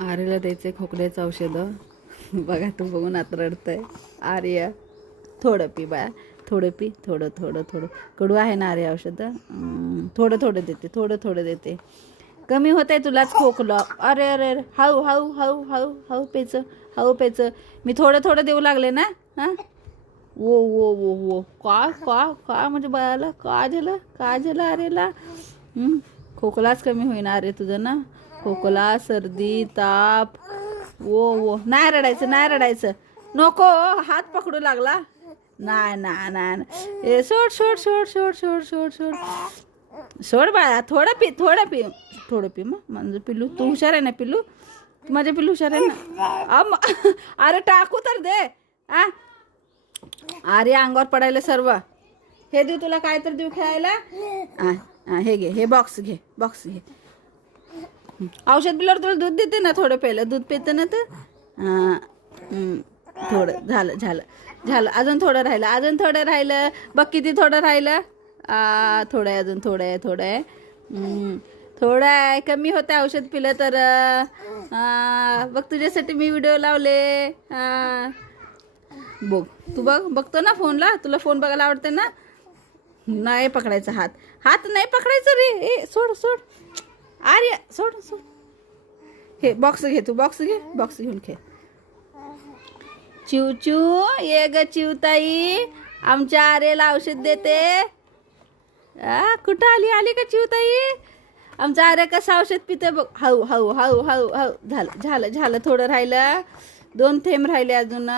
आर्यला द्यायचे खोकल्याचं औषधं. बघा तू बघून आता रडतंय. आर्य थोडं पी बाळा, थोडं पी, थोडं थोडं थोडं. कडू आहे ना आर्य औषधं. थोडं थोडं देते, थोडं थोडं देते. कमी होत आहे तुलाच खोकलं. अरे अरे अरे, हळू हळू हळू हळू हळू प्यायचं, हळू प्यायचं. मी थोडं थोडं देऊ लागले ना. हां वो वो वो वो का म्हणजे बाळाला का झालं आर्यला? खोकलाच कमी होईना अरे तुझं ना. खोकला, सर्दी, ताप. वो नाही रडायचं, नाही रडायचं. नको, हात पकडू लागला. नाही नाही नाही. ए सोड सोड सोड सोड सोड सोड सोड सोड बाळा. थोडं पी, थोडं पी, थोडं पी. मग म्हणजे पिल्लू तू हुशार आहे ना पिल्लू. माझे पिल्लू हुशार आहे ना. अरे टाकू तर दे. आ अरे अंगावर पडायला सर्व. हे देऊ तुला, काय तर देऊ खेळायला. हे घे, हे बॉक्स घे, बॉक्स घे. औषध पिल्यावर तुला दूध देते ना, थोडं पहिलं दूध पितं ना तर. थोडं झालं झालं झालं. अजून थोडं राहिलं, अजून थोडं राहिलं. बघ किती थोडं राहिलं. थोडं आहे अजून, थोडं आहे, थोडं आहे. थोडं आहे. कमी होतं औषध पिलं तर. बघ तुझ्यासाठी मी व्हिडिओ लावले. बघ तू बघतो ना फोनला. तुला फोन बघायला आवडते ना. नाही पकडायचा हात, हात नाही पकडायचं रे. ए सोड सोड आर्य, सोड सोड. हे बॉक्स घे तू, बॉक्स घे, बॉक्स घेऊन खेळ. चिवचू ये ग चिवताई, आमच्या आर्यला औषध देते. कुठं आली, आली का चिवताई? आमचं आर्य कसं औषध पिते बघ. हळू हळू हळू हळू हळू. झालं झालं झालं. थोडं राहिलं, 2 थेंब राहिले अजून.